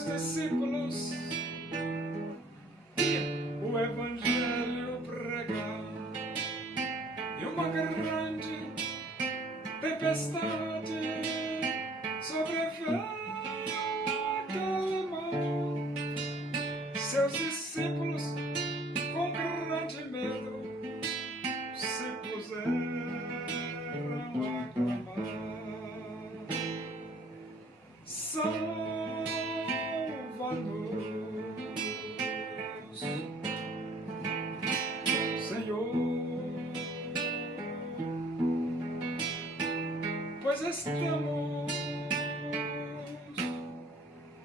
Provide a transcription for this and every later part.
seus discípulos o Evangelho pregar, e uma grande tempestade sobreveio aquele mar. Seus discípulos, com grande medo, se puseram a clamar: salva-nos, Senhor, pois estamos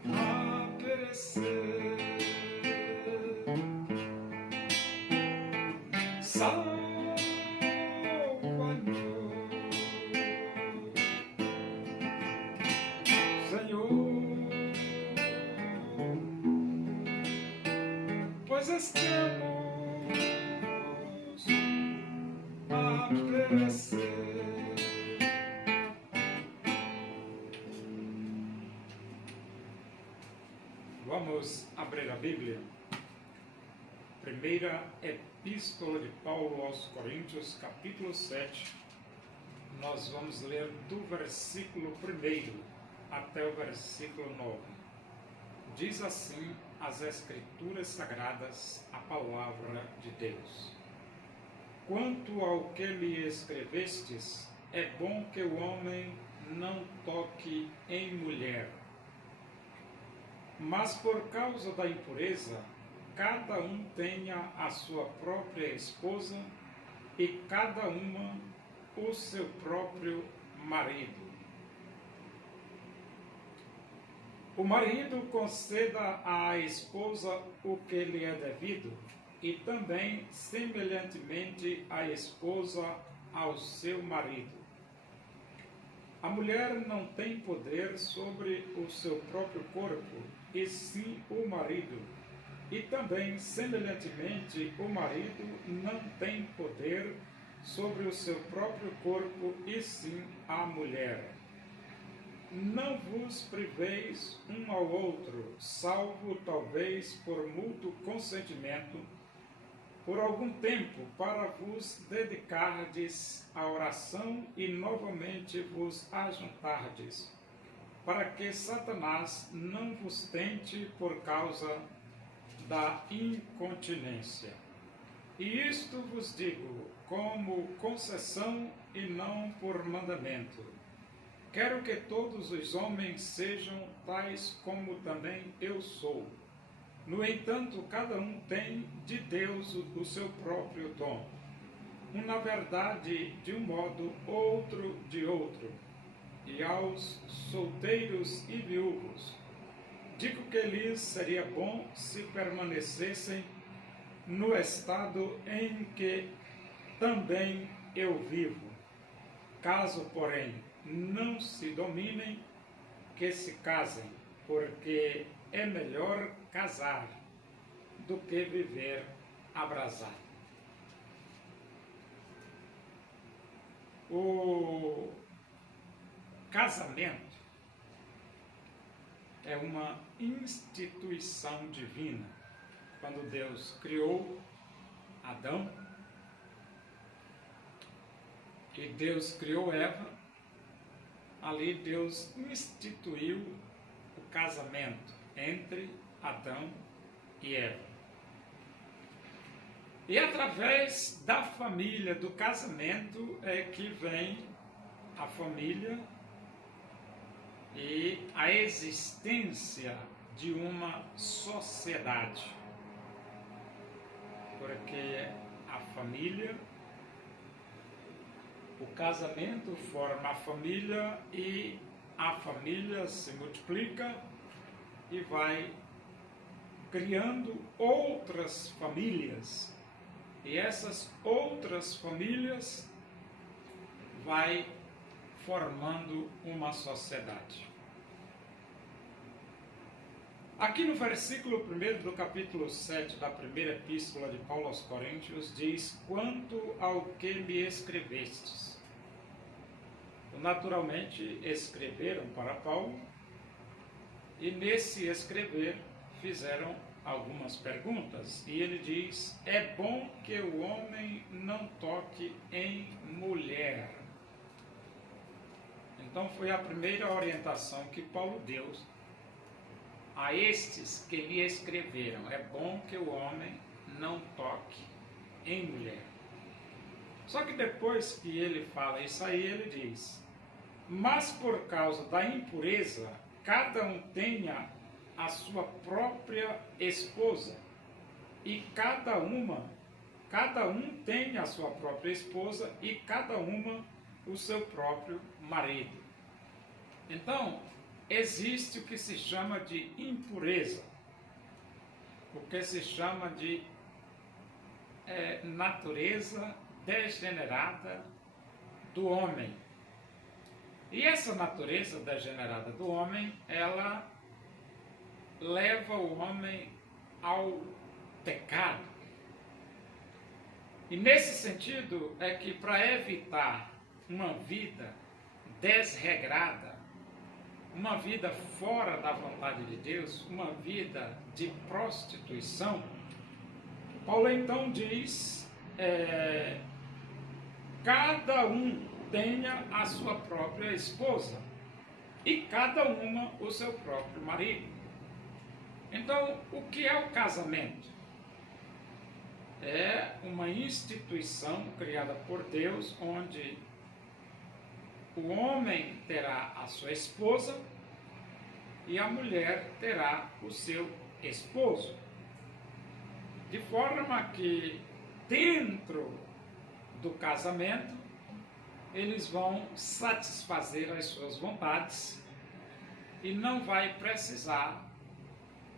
a perecer. Salva-nos, Senhor, pois estamos a perecer. Vamos abrir a Bíblia. Primeira Epístola de Paulo aos Coríntios, capítulo 7. Nós vamos ler do versículo 1 até o versículo 9. Diz assim as Escrituras Sagradas, a palavra de Deus: quanto ao que me escrevestes, é bom que o homem não toque em mulher. Mas por causa da impureza, cada um tenha a sua própria esposa e cada uma o seu próprio marido. O marido conceda à esposa o que lhe é devido, e também, semelhantemente, a esposa ao seu marido. A mulher não tem poder sobre o seu próprio corpo, e sim o marido. E também, semelhantemente, o marido não tem poder sobre o seu próprio corpo, e sim a mulher. Não vos priveis um ao outro, salvo talvez por mútuo consentimento, por algum tempo, para vos dedicardes à oração e novamente vos ajuntardes, para que Satanás não vos tente por causa da incontinência. E isto vos digo como concessão e não por mandamento. Quero que todos os homens sejam tais como também eu sou. No entanto, cada um tem de Deus o seu próprio dom. Um, na verdade, de um modo, outro de outro. E aos solteiros e viúvos, digo que lhes seria bom se permanecessem no estado em que também eu vivo. Caso, porém, não se dominem, que se casem, porque é melhor casar do que viver abrasado. O casamento é uma instituição divina. Quando Deus criou Adão e Deus criou Eva, ali Deus instituiu o casamento entre Adão e Eva. E através da família, do casamento, é que vem a família e a existência de uma sociedade. Porque a família, o casamento forma a família e a família se multiplica e vai criando outras famílias. E essas outras famílias vai formando uma sociedade. Aqui no versículo 1 do capítulo 7 da primeira epístola de Paulo aos Coríntios diz: quanto ao que me escrevestes. Naturalmente escreveram para Paulo E nesse escrever fizeram algumas perguntas, e ele diz: é bom que o homem não toque em mulher. Então foi a primeira orientação que Paulo deu a estes que lhe escreveram: é bom que o homem não toque em mulher. Só que depois que ele fala isso aí, ele diz: mas por causa da impureza, cada um tenha a sua própria esposa, e cada um tenha a sua própria esposa, e cada uma o seu próprio marido. Então, existe o que se chama de impureza, o que se chama de natureza degenerada do homem. E essa natureza degenerada do homem, ela leva o homem ao pecado. E nesse sentido é que, para evitar uma vida desregrada, uma vida fora da vontade de Deus, uma vida de prostituição, Paulo então diz: cada um tenha a sua própria esposa e cada uma o seu próprio marido. Então, o que é o casamento? É uma instituição criada por Deus, onde o homem terá a sua esposa e a mulher terá o seu esposo. De forma que, dentro do casamento, eles vão satisfazer as suas vontades e não vai precisar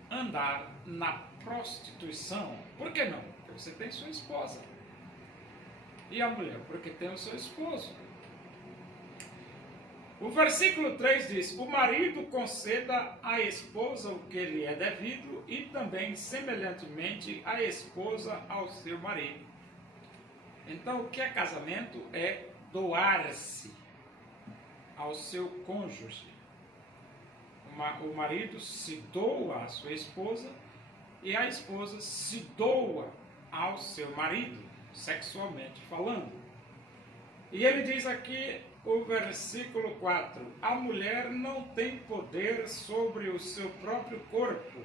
andar na prostituição. Por que não? Porque você tem sua esposa. E a mulher? Porque tem o seu esposo. O versículo 3 diz: o marido conceda à esposa o que lhe é devido, e também, semelhantemente, a esposa ao seu marido. Então, o que é casamento? É doar-se ao seu cônjuge. O marido se doa à sua esposa e a esposa se doa ao seu marido, sexualmente falando. E ele diz aqui, o versículo 4: a mulher não tem poder sobre o seu próprio corpo,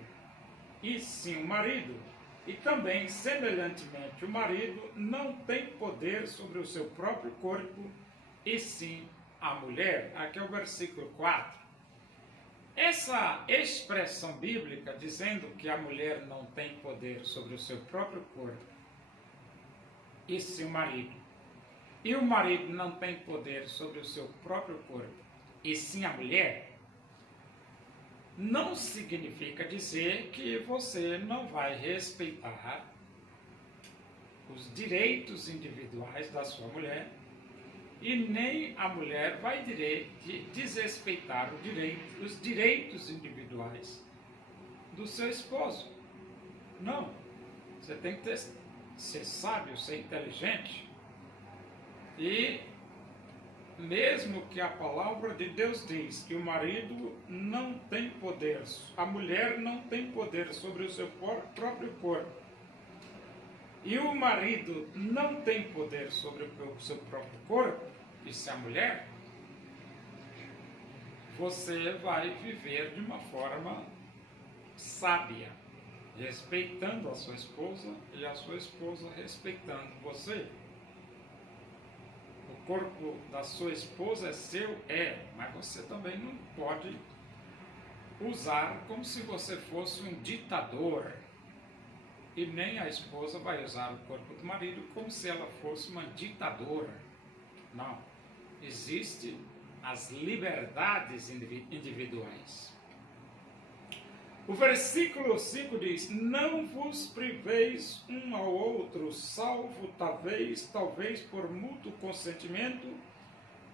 e sim o marido. E também, semelhantemente, o marido não tem poder sobre o seu próprio corpo, e sim a mulher. Aqui é o versículo 4. Essa expressão bíblica dizendo que a mulher não tem poder sobre o seu próprio corpo, e sim o marido, e o marido não tem poder sobre o seu próprio corpo, e sim a mulher, não significa dizer que você não vai respeitar os direitos individuais da sua mulher, e nem a mulher vai desrespeitar os direitos individuais do seu esposo. Não. Você tem que ser sábio, ser inteligente. E mesmo que a palavra de Deus diz que o marido não tem poder, a mulher não tem poder sobre o seu próprio corpo, e o marido não tem poder sobre o seu próprio corpo, isso é a mulher, você vai viver de uma forma sábia, respeitando a sua esposa e a sua esposa respeitando você. O corpo da sua esposa é seu? Mas você também não pode usar como se você fosse um ditador. E nem a esposa vai usar o corpo do marido como se ela fosse uma ditadora. Não. Existem as liberdades individuais. O versículo 5 diz: não vos priveis um ao outro, salvo talvez por mútuo consentimento,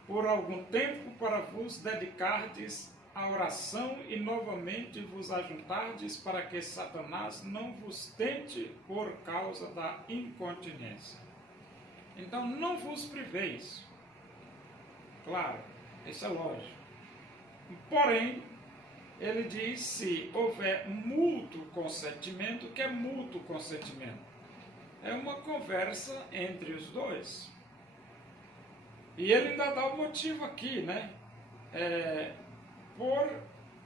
por algum tempo, para vos dedicardes à oração e novamente vos ajuntardes, para que Satanás não vos tente por causa da incontinência. Então, não vos priveis. Claro, isso é lógico. Porém, ele diz se houver mútuo consentimento. O que é mútuo consentimento? É uma conversa entre os dois. E ele ainda dá o motivo aqui, né?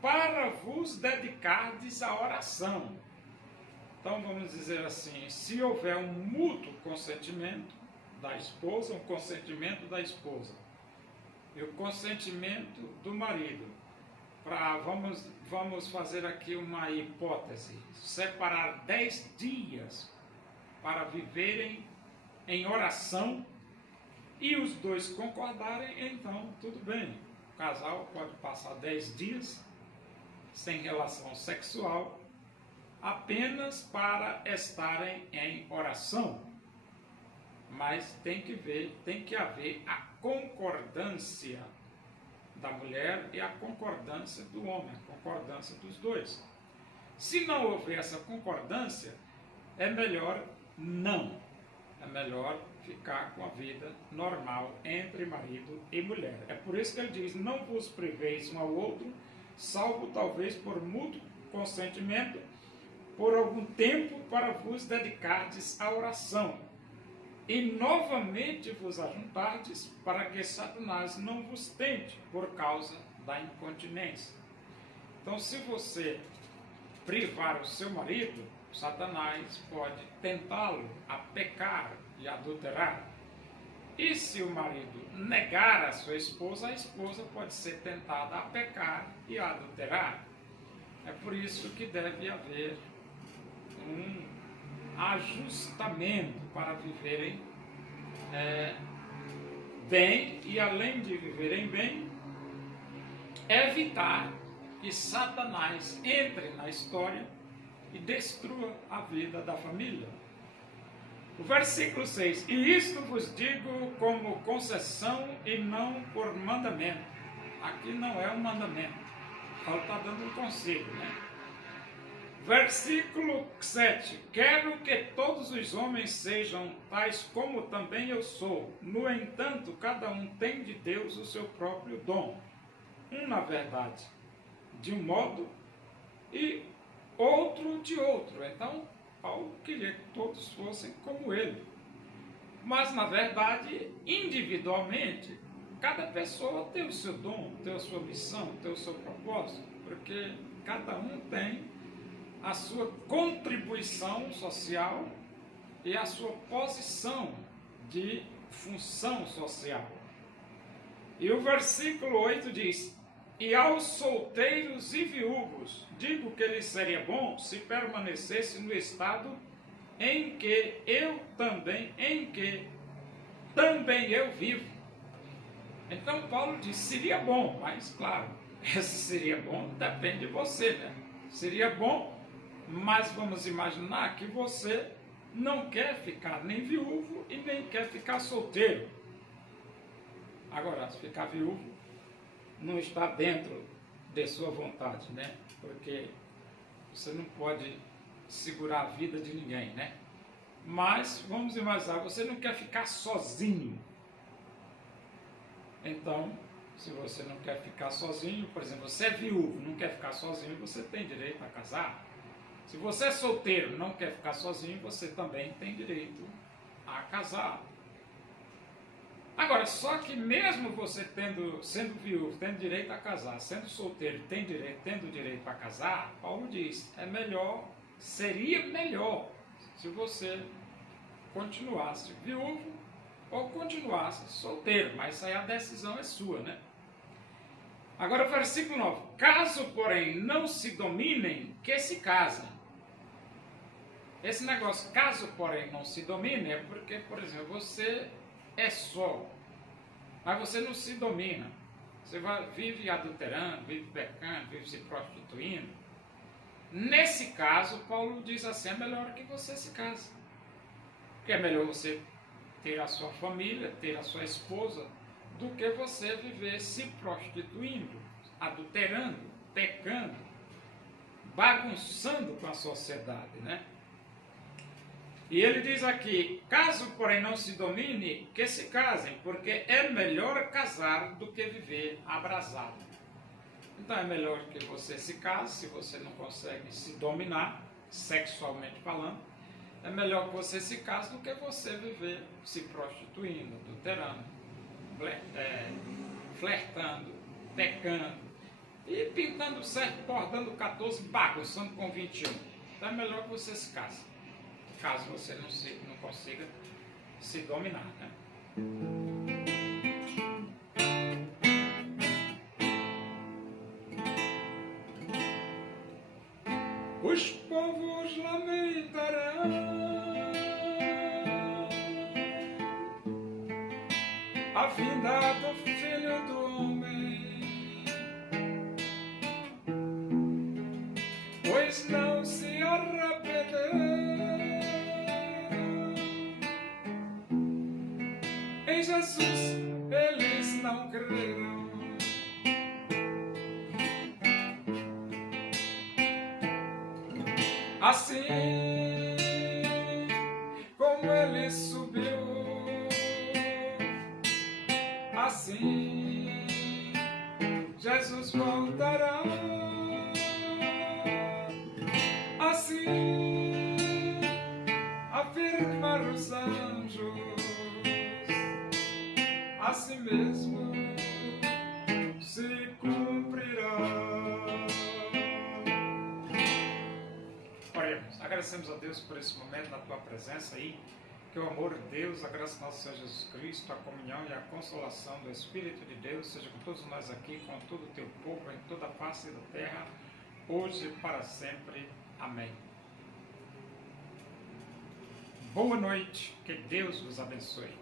Para vos dedicardes à oração. Então vamos dizer assim, se houver um mútuo consentimento da esposa, um consentimento da esposa e o consentimento do marido, vamos fazer aqui uma hipótese, separar 10 dias para viverem em oração e os dois concordarem, então tudo bem. O casal pode passar 10 dias sem relação sexual, apenas para estarem em oração. Mas tem que haver a concordância da mulher e a concordância do homem, a concordância dos dois. Se não houver essa concordância, é melhor não. É melhor ficar com a vida normal entre marido e mulher. É por isso que ele diz, não vos priveis um ao outro, salvo talvez por mútuo consentimento, por algum tempo para vos dedicardes à oração, e novamente vos ajuntardes, para que Satanás não vos tente por causa da incontinência. Então, se você privar o seu marido, Satanás pode tentá-lo a pecar e adulterar. E se o marido negar a esposa pode ser tentada a pecar e a adulterar. É por isso que deve haver um ajustamento para viverem bem, e além de viverem bem, evitar que Satanás entre na história e destrua a vida da família. O versículo 6, e isto vos digo como concessão e não por mandamento. Aqui não é um mandamento, Paulo está dando um conselho, né? Versículo 7, quero que todos os homens sejam tais como também eu sou. No entanto, cada um tem de Deus o seu próprio dom. Um, na verdade, de um modo e outro de outro. Então, Paulo queria que todos fossem como ele. Mas, na verdade, individualmente, cada pessoa tem o seu dom, tem a sua missão, tem o seu propósito, porque cada um tem a sua contribuição social e a sua posição de função social. E o versículo 8 diz, e aos solteiros e viúvos, digo que lhes seria bom se permanecesse no estado em que também eu vivo. Então Paulo diz, seria bom, mas claro, esse seria bom depende de você, né? Seria bom, mas vamos imaginar que você não quer ficar nem viúvo e nem quer ficar solteiro. Agora, se ficar viúvo, não está dentro de sua vontade, né? Porque você não pode segurar a vida de ninguém, né? Mas, vamos imaginar, você não quer ficar sozinho. Então, se você não quer ficar sozinho, por exemplo, você é viúvo, não quer ficar sozinho, você tem direito a casar. Se você é solteiro, não quer ficar sozinho, você também tem direito a casar. Agora, só que mesmo você sendo viúvo, tendo direito a casar, sendo solteiro, tendo direito a casar, Paulo diz, seria melhor se você continuasse viúvo ou continuasse solteiro, mas isso aí a decisão é sua, né? Agora o versículo 9, caso porém não se dominem, que se casem. Esse negócio, caso porém não se domine, é porque, por exemplo, você é só, mas você não se domina. Você vive adulterando, vive pecando, vive se prostituindo. Nesse caso, Paulo diz assim, é melhor que você se case. Porque é melhor você ter a sua família, ter a sua esposa, do que você viver se prostituindo, adulterando, pecando, bagunçando com a sociedade, né? E ele diz aqui, caso porém não se domine, que se casem, porque é melhor casar do que viver abrasado. Então é melhor que você se case, se você não consegue se dominar, sexualmente falando. É melhor que você se case do que você viver se prostituindo, adulterando, flertando, pecando e pintando certo, bordando 14, bagunçando com 21. Então é melhor que você se case, caso você não consiga se dominar, né? Os povos lamentarão a vinda do Filho do Homem, pois não se arrependeram. Em Jesus eles não creram. Assim como ele subiu, assim Jesus voltará. Assim afirmar os anjos, assim mesmo se cumprirá. Oremos. Agradecemos a Deus por esse momento na tua presença aí, que o amor de Deus, a graça do nosso Senhor Jesus Cristo, a comunhão e a consolação do Espírito de Deus seja com todos nós aqui, com todo o teu povo, em toda a face da terra, hoje e para sempre. Amém. Boa noite, que Deus vos abençoe.